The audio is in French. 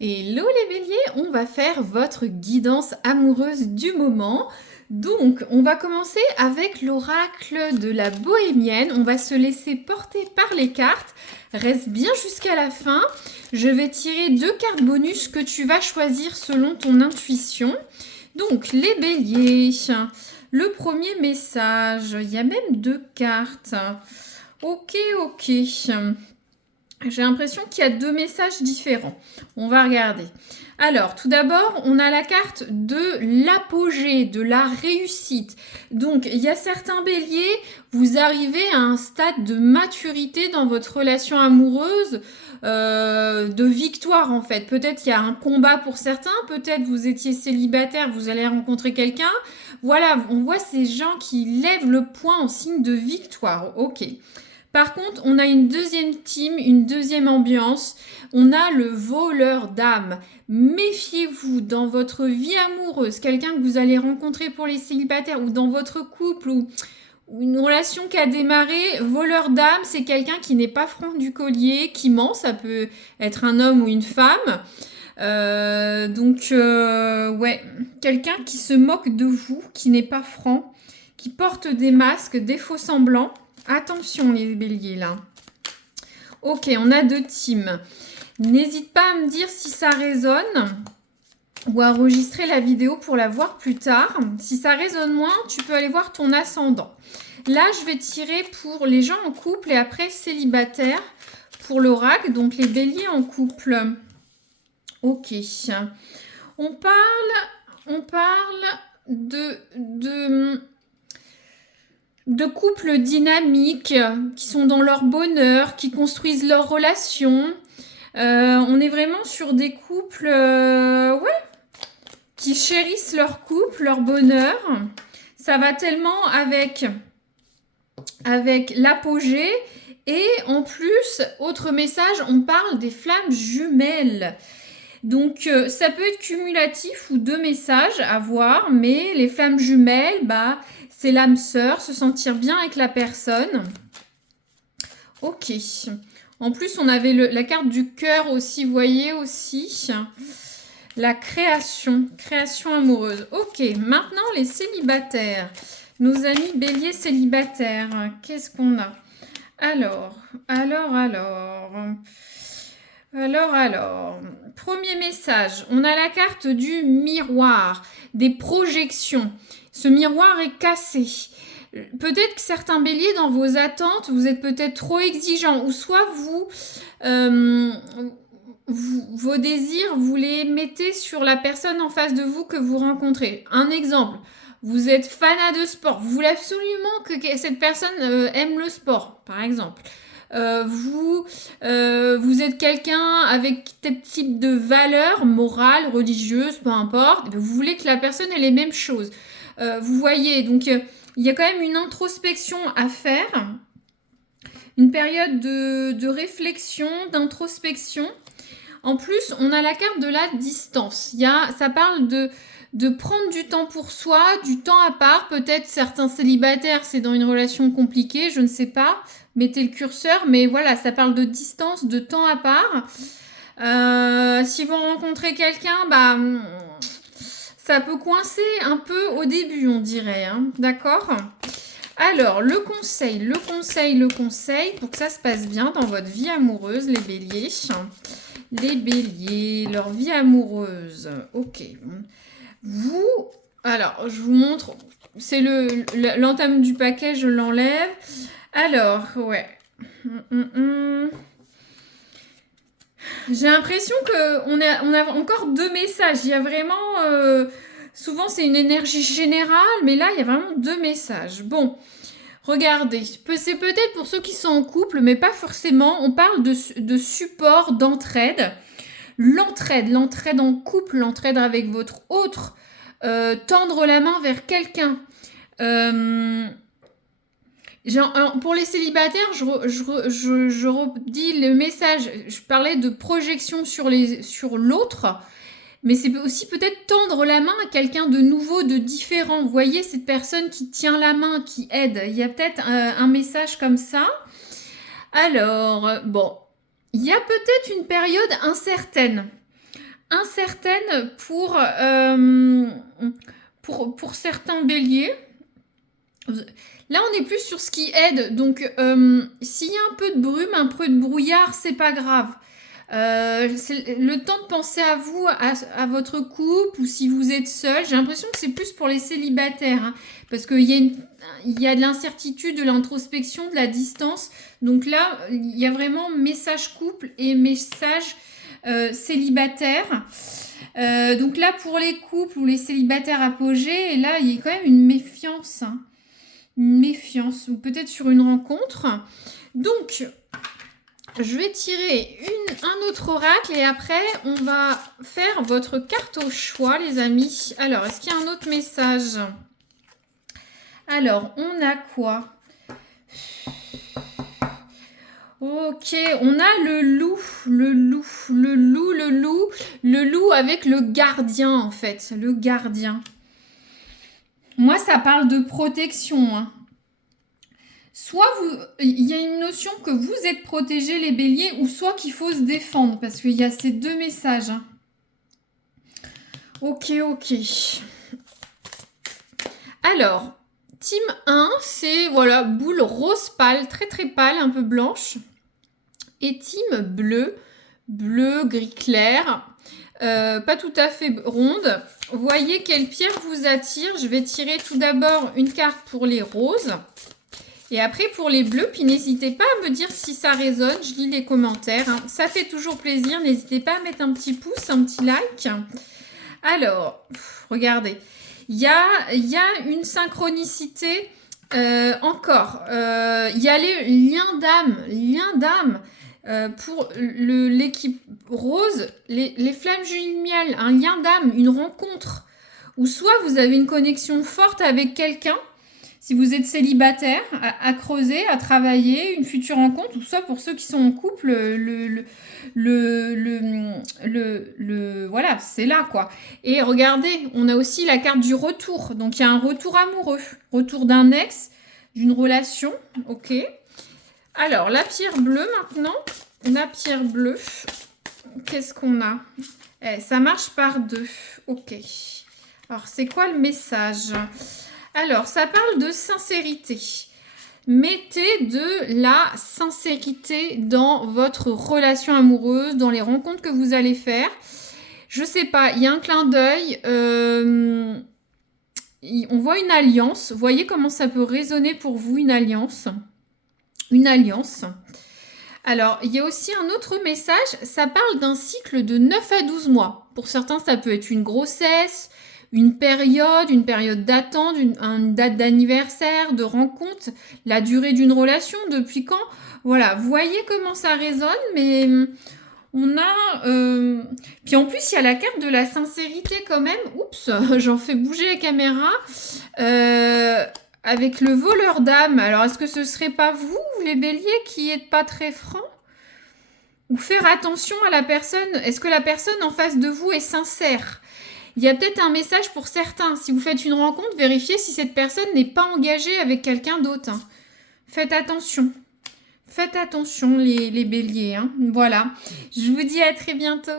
Hello les béliers, on va faire votre guidance amoureuse du moment. Donc, on va commencer avec l'oracle de la bohémienne. On va se laisser porter par les cartes. Reste bien jusqu'à la fin. Je vais tirer 2 cartes bonus que tu vas choisir selon ton intuition. Donc, les béliers, le premier message, il y a même 2 cartes. Ok, ok. J'ai l'impression qu'il y a 2 messages différents. On va regarder. Alors, tout d'abord, on a la carte de l'apogée, de la réussite. Donc, il y a certains béliers, vous arrivez à un stade de maturité dans votre relation amoureuse, de victoire en fait. Peut-être il y a un combat pour certains, peut-être vous étiez célibataire, vous allez rencontrer quelqu'un. Voilà, on voit ces gens qui lèvent le poing en signe de victoire. Ok. Par contre, on a une deuxième team, une deuxième ambiance. On a le voleur d'âme. Méfiez-vous dans votre vie amoureuse, quelqu'un que vous allez rencontrer pour les célibataires ou dans votre couple ou une relation qui a démarré. Voleur d'âme, c'est quelqu'un qui n'est pas franc du collier, qui ment. Ça peut être un homme ou une femme. Ouais, quelqu'un qui se moque de vous, qui n'est pas franc, qui porte des masques, des faux semblants. Attention les béliers là. Ok, on a 2 teams. N'hésite pas à me dire si ça résonne ou à enregistrer la vidéo pour la voir plus tard. Si ça résonne moins, tu peux aller voir ton ascendant. Là, je vais tirer pour les gens en couple et après célibataires pour l'oracle, donc les béliers en couple. Ok. On parle de couples dynamiques qui sont dans leur bonheur, qui construisent leur relation. On est vraiment sur des couples qui chérissent leur couple, leur bonheur. Ça va tellement avec l'apogée. Et en plus, autre message, on parle des flammes jumelles. Donc, ça peut être cumulatif ou 2 messages à voir, mais les flammes jumelles, c'est l'âme sœur, se sentir bien avec la personne. Ok. En plus, on avait la carte du cœur aussi, vous voyez aussi. La création amoureuse. Ok, maintenant les célibataires. Nos amis béliers célibataires, qu'est-ce qu'on a? Alors. Premier message, on a la carte du miroir, des projections. Ce miroir est cassé. Peut-être que certains béliers, dans vos attentes, vous êtes peut-être trop exigeants, ou soit vos désirs, vous les mettez sur la personne en face de vous que vous rencontrez. Un exemple, vous êtes fanat de sport, vous voulez absolument que cette personne aime le sport, par exemple. Vous êtes quelqu'un avec tel type de valeurs morales, religieuses, peu importe. Vous voulez que la personne ait les mêmes choses. Vous voyez, donc il y a quand même une introspection à faire, une période de réflexion, d'introspection. En plus, on a la carte de la distance. Ça parle de prendre du temps pour soi, du temps à part. Peut-être certains célibataires, c'est dans une relation compliquée, je ne sais pas. Mettez le curseur, mais voilà, ça parle de distance, de temps à part. Si vous rencontrez quelqu'un, ça peut coincer un peu au début, on dirait, hein, d'accord ? Alors, le conseil, pour que ça se passe bien dans votre vie amoureuse, les béliers. Les béliers, leur vie amoureuse. Ok. Alors, je vous montre, c'est l'entame du paquet, je l'enlève. Alors, ouais. J'ai l'impression qu'on a encore 2 messages. Il y a vraiment... souvent, c'est une énergie générale, mais là, il y a vraiment 2 messages. Bon, regardez. C'est peut-être pour ceux qui sont en couple, mais pas forcément. On parle de support, d'entraide. L'entraide en couple, l'entraide avec votre autre. Tendre la main vers quelqu'un. Pour les célibataires, je redis le message. Je parlais de projection sur l'autre, mais c'est aussi peut-être tendre la main à quelqu'un de nouveau, de différent. Vous voyez cette personne qui tient la main, qui aide. Il y a peut-être un message comme ça. Alors, bon, il y a peut-être une période incertaine. incertaine pour certains béliers. Là, on est plus sur ce qui aide. Donc, s'il y a un peu de brume, un peu de brouillard, c'est pas grave. C'est le temps de penser à vous, à votre couple, ou si vous êtes seul. J'ai l'impression que c'est plus pour les célibataires, hein, parce qu'il y a de l'incertitude, de l'introspection, de la distance. Donc là, il y a vraiment message couple et message célibataire. Donc là, pour les couples ou les célibataires apogés, là, il y a quand même une méfiance, hein. Une méfiance, ou peut-être sur une rencontre. Donc, je vais tirer un autre oracle et après, on va faire votre carte au choix, les amis. Alors, est-ce qu'il y a un autre message? Alors, on a quoi? Ok, on a le loup avec le gardien, en fait, le gardien. Moi, ça parle de protection, hein. Soit il y a une notion que vous êtes protégés, les béliers, ou soit qu'il faut se défendre, parce qu'il y a ces deux messages, hein. Ok. Alors, team 1, c'est, voilà, boule rose pâle, très très pâle, un peu blanche. Et team bleu, gris clair, pas tout à fait ronde. Voyez quelle pierre vous attire. Je vais tirer tout d'abord une carte pour les roses. Et après pour les bleus, puis n'hésitez pas à me dire si ça résonne, je lis les commentaires, hein. Ça fait toujours plaisir, n'hésitez pas à mettre un petit pouce, un petit like. Alors, regardez, il y a une synchronicité encore. Il y a les liens d'âme. Pour l'équipe rose, les flammes jumelles, un lien d'âme, une rencontre, ou soit vous avez une connexion forte avec quelqu'un, si vous êtes célibataire, à creuser, à travailler, une future rencontre, ou soit pour ceux qui sont en couple, voilà, c'est là, quoi. Et regardez, on a aussi la carte du retour, donc il y a un retour amoureux, retour d'un ex, d'une relation, ok. Alors, la pierre bleue maintenant. La pierre bleue. Qu'est-ce qu'on a? Ça marche par deux. Ok. Alors, c'est quoi le message? Alors, ça parle de sincérité. Mettez de la sincérité dans votre relation amoureuse, dans les rencontres que vous allez faire. Je sais pas, il y a un clin d'œil. On voit une alliance. Voyez comment ça peut résonner pour vous, une alliance. Une alliance. Alors, il y a aussi un autre message, ça parle d'un cycle de 9 à 12 mois. Pour certains, ça peut être une grossesse, une période d'attente, une date d'anniversaire, de rencontre, la durée d'une relation, depuis quand. Voilà, vous voyez comment ça résonne, mais on a... Puis en plus, il y a la carte de la sincérité quand même. Oups, j'en fais bouger la caméra. Avec le voleur d'âme, alors est-ce que ce serait pas vous, les béliers, qui n'êtes pas très francs? Ou faire attention à la personne, est-ce que la personne en face de vous est sincère? Il y a peut-être un message pour certains. Si vous faites une rencontre, vérifiez si cette personne n'est pas engagée avec quelqu'un d'autre, hein. Faites attention. Faites attention, les béliers, hein. Voilà. Je vous dis à très bientôt.